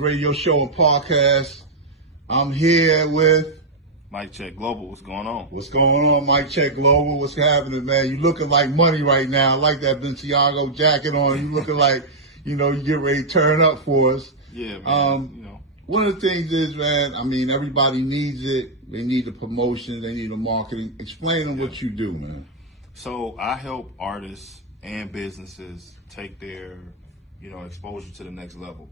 Radio show and podcast. I'm here with Mike Check Global. What's going on? What's going on, Mike Check Global? What's happening, man? You looking like money right now. I like that Balenciaga jacket on. You looking like, you get ready to turn up for us. Yeah, man. One of the things is, man, I mean, everybody needs it. They need the promotion. They need the marketing. Explain them what you do, man. So I help artists and businesses take their, exposure to the next level.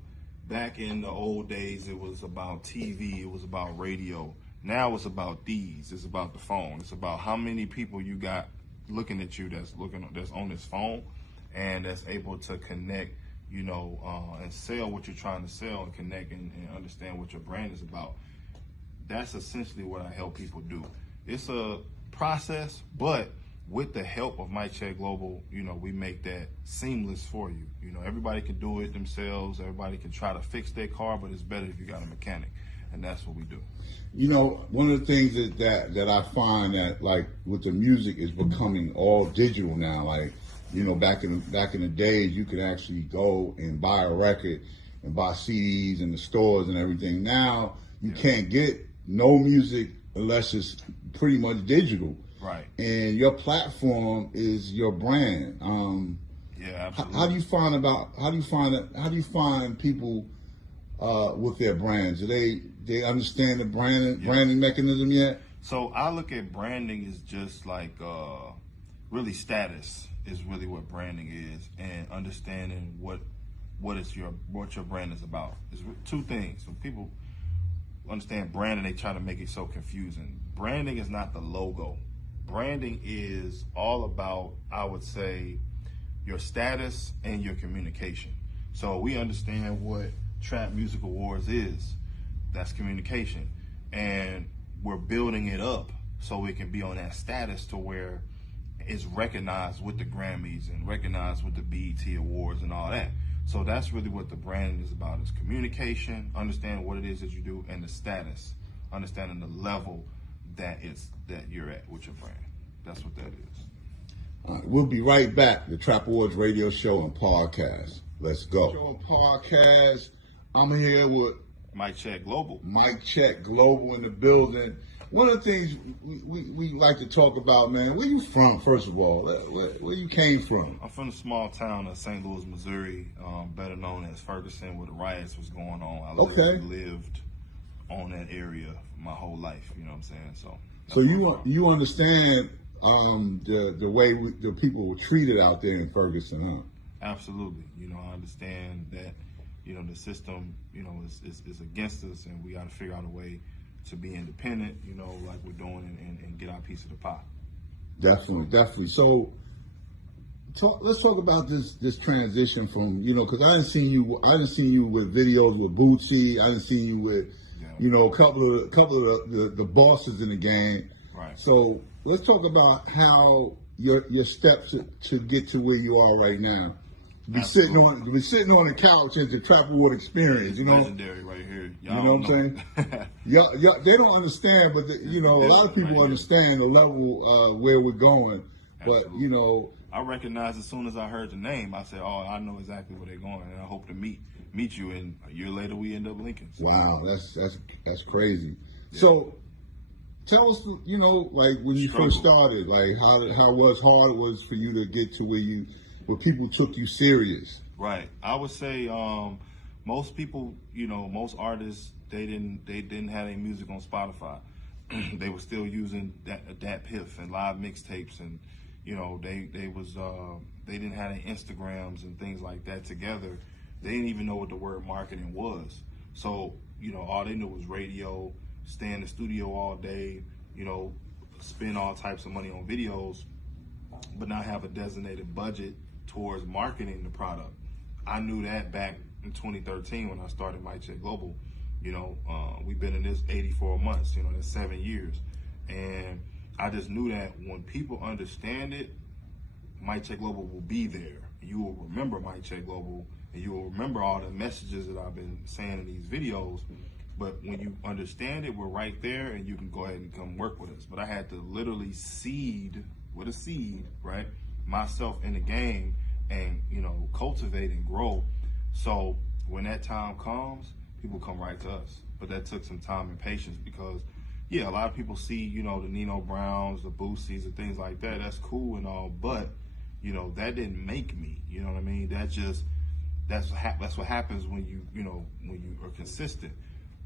Back in the old days, it was about TV. It was about radio. Now it's about these. It's about the phone. It's about how many people you got looking at you that's on this phone and that's able to connect, and sell what you're trying to sell and connect and understand what your brand is about. That's essentially what I help people do. It's a process, but with the help of Mike Check Global, we make that seamless for you. Everybody can do it themselves. Everybody can try to fix their car, but it's better if you got a mechanic. And that's what we do. One of the things that I find that, like, with the music is becoming all digital now. Like, back in the days, you could actually go and buy a record and buy CDs in the stores and everything. Now you can't get no music unless it's pretty much digital. Right. And your platform is your brand. Yeah, absolutely. How do you find people with their brands? Do they understand the branding mechanism yet? So I look at branding as just like really status is really what branding is, and understanding what your brand is about. It's two things. So people understand branding, they try to make it so confusing. Branding is not the logo. Branding is all about, I would say, your status and your communication. So we understand what Trap Music Awards is. That's communication. And we're building it up so it can be on that status to where it's recognized with the Grammys and recognized with the BET Awards and all that. So that's really what the branding is about, is communication, understanding what it is that you do, and the status, understanding the level that you're at with your brand. That's what that is. All right, we'll be right back. The Trap Awards radio show and podcast. Let's go. Show and podcast. I'm here with Mike Check Global. Mike Check Global in the building. One of the things we like to talk about, man, where you from, first of all? Where you came from? I'm from the small town of St. Louis, Missouri, better known as Ferguson, where the riots was going on. I lived on that area my whole life, you know what I'm saying? So you understand the way the people were treated out there in Ferguson, huh? Absolutely. I understand that, the system, is against us, and we got to figure out a way to be independent, like we're doing, and get our piece of the pie. Definitely. So let's talk about this transition from, because I didn't see you with videos with Bootsy. I didn't see you with, a couple of the bosses in the game. Right. So let's talk about how your steps to get to where you are right now. Be sitting on the couch at the Trap Award experience, Legendary right here. Y'all know what I'm saying? y'all, they don't understand, but a lot of people understand the level where we're going. Absolutely. But I recognized as soon as I heard the name, I said, "Oh, I know exactly where they're going, and I hope to meet you." And a year later, we end up linking. So. Wow, that's crazy. Yeah. So tell us, like when you first started, like how hard it was for you to get to where people took you serious. Right. I would say most people, most artists, they didn't have any music on Spotify. They were still using that Piff and live mixtapes, and they didn't have any Instagrams and things like that together. They didn't even know what the word marketing was. So all they knew was radio, stay in the studio all day, spend all types of money on videos, but not have a designated budget towards marketing the product. I knew that back in 2013 when I started Mike Check Global. We've been in this 84 months, that's 7 years. And I just knew that when people understand it, Mike Check Global will be there. You will remember Mike Check Global, and you will remember all the messages that I've been saying in these videos. But when you understand it, we're right there, and you can go ahead and come work with us. But I had to literally seed, with a seed, right, myself in the game and, cultivate and grow. So when that time comes, people come right to us. But that took some time and patience because, yeah, a lot of people see, you know, the Nino Browns, the Boosies, and things like that. That's cool and all, but, you know, that didn't make me. You know what I mean? That's what happens when when you are consistent.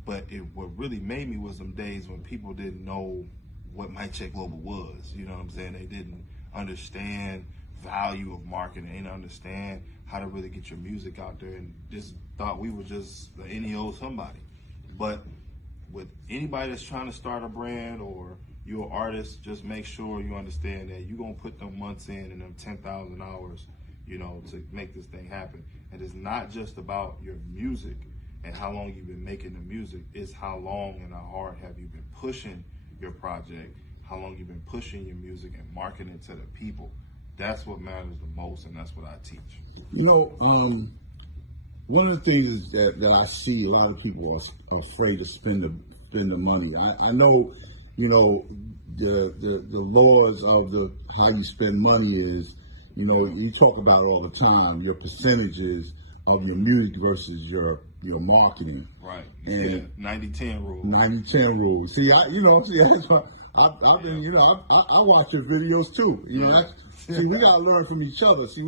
But what really made me was some days when people didn't know what Mic Check Global was. You know what I'm saying? They didn't understand value of marketing. They didn't understand how to really get your music out there, and just thought we were just any old somebody. But with anybody that's trying to start a brand or you're an artist, just make sure you understand that you're going to put them months in and them 10,000 hours, you know, to make this thing happen. And it's not just about your music and how long you've been making the music. It's how long and how hard have you been pushing your project, how long you've been pushing your music and marketing it to the people. That's what matters the most, and that's what I teach. You know, one of the things is that I see a lot of people are afraid to spend the money. I know, you know, the laws of how you spend money is, you know, you talk about it all the time, your percentages of your music versus your marketing. Right. And 90-10 rule. 90-10 rule. See, that's why I've been, you know, I watch your videos too. You know, see, we gotta learn from each other. See,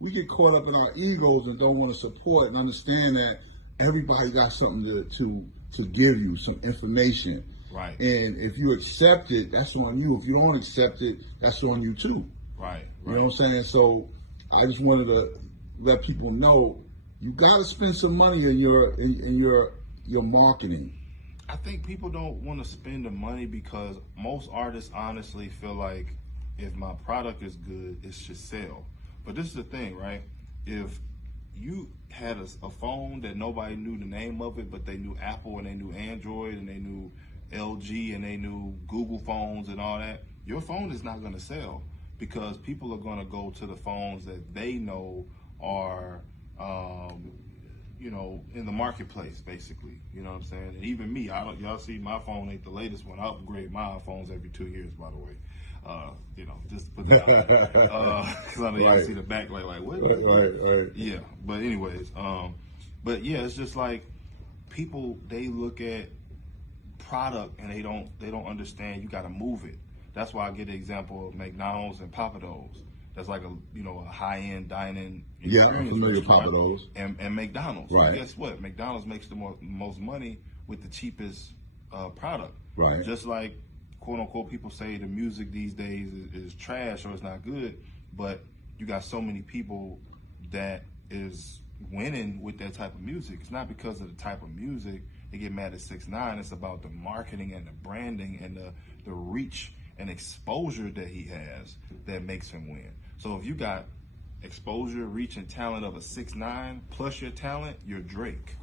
we get caught up in our egos and don't want to support and understand that everybody got something to give you, some information. Right. And if you accept it, that's on you. If you don't accept it, that's on you too. Right. You know what I'm saying? So I just wanted to let people know you got to spend some money in your marketing. I think people don't want to spend the money because most artists honestly feel like if my product is good, it should sell. But this is the thing, right? If you had a phone that nobody knew the name of it, but they knew Apple and they knew Android and they knew LG and they knew Google phones and all that, your phone is not going to sell because people are going to go to the phones that they know are, you know, in the marketplace, basically. You know what I'm saying? And even me, y'all see my phone ain't the latest one. I upgrade my iPhones every 2 years, by the way. You know, just put that out there. Because I know y'all see the backlight, like, what? Right. Yeah, but anyways, but yeah, it's just like people, they look at product and they don't understand you got to move it. That's why I get the example of McDonald's and Papa Do's. That's like a high-end dining experience. Yeah, I'm familiar with Papa Do's. And McDonald's. Right. So guess what? McDonald's makes the most money with the cheapest product. Right. Just like, quote-unquote, people say the music these days is trash or it's not good, but you got so many people that is winning with that type of music. It's not because of the type of music they get mad at 6ix9ine. It's about the marketing and the branding and the reach and exposure that he has that makes him win. So if you got exposure, reach, and talent of a 6ix9ine plus your talent, you're Drake.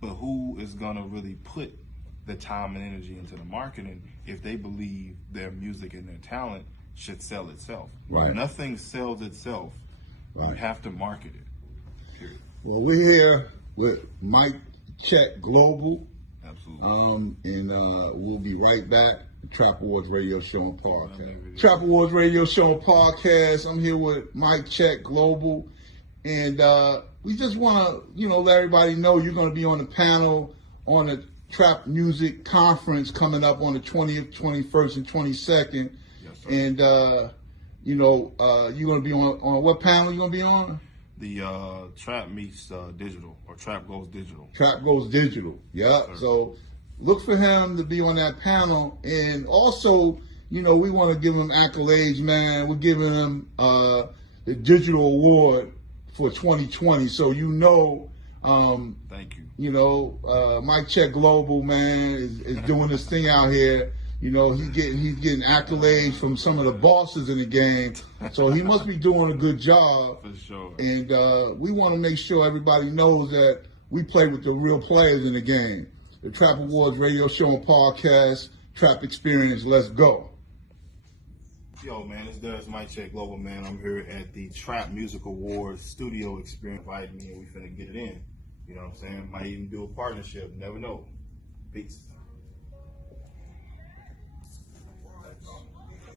But who is gonna really put the time and energy into the marketing if they believe their music and their talent should sell itself? Right. Nothing sells itself. Right. You have to market it. Period. Well, we're here with Mic Check Global. Absolutely. And we'll be right back. Trap Awards Radio Show and Podcast. Trap Awards Radio Show and Podcast. I'm here with Mic Check Global. And we just want to, let everybody know you're going to be on the panel on the Trap Music Conference coming up on the 20th, 21st, and 22nd. Yes, sir. And, you're going to be on what panel you going to be on? The Trap meets digital, or Trap goes digital. Trap goes digital. Yeah. Yes, so look for him to be on that panel. And also, we want to give him accolades, man. We're giving him the Digital Award for 2020. So thank you. Mic Check Global, man, is doing this thing out here. He's getting accolades from some of the bosses in the game. So he must be doing a good job. For sure. And we want to make sure everybody knows that we play with the real players in the game. The Trap Awards Radio Show and Podcast, Trap Experience, let's go. Yo, man, it's Mic Check Global, man. I'm here at the Trap Music Awards Studio Experience. Invited me and we finna get it in. You know what I'm saying? Might even do a partnership. Never know. Peace.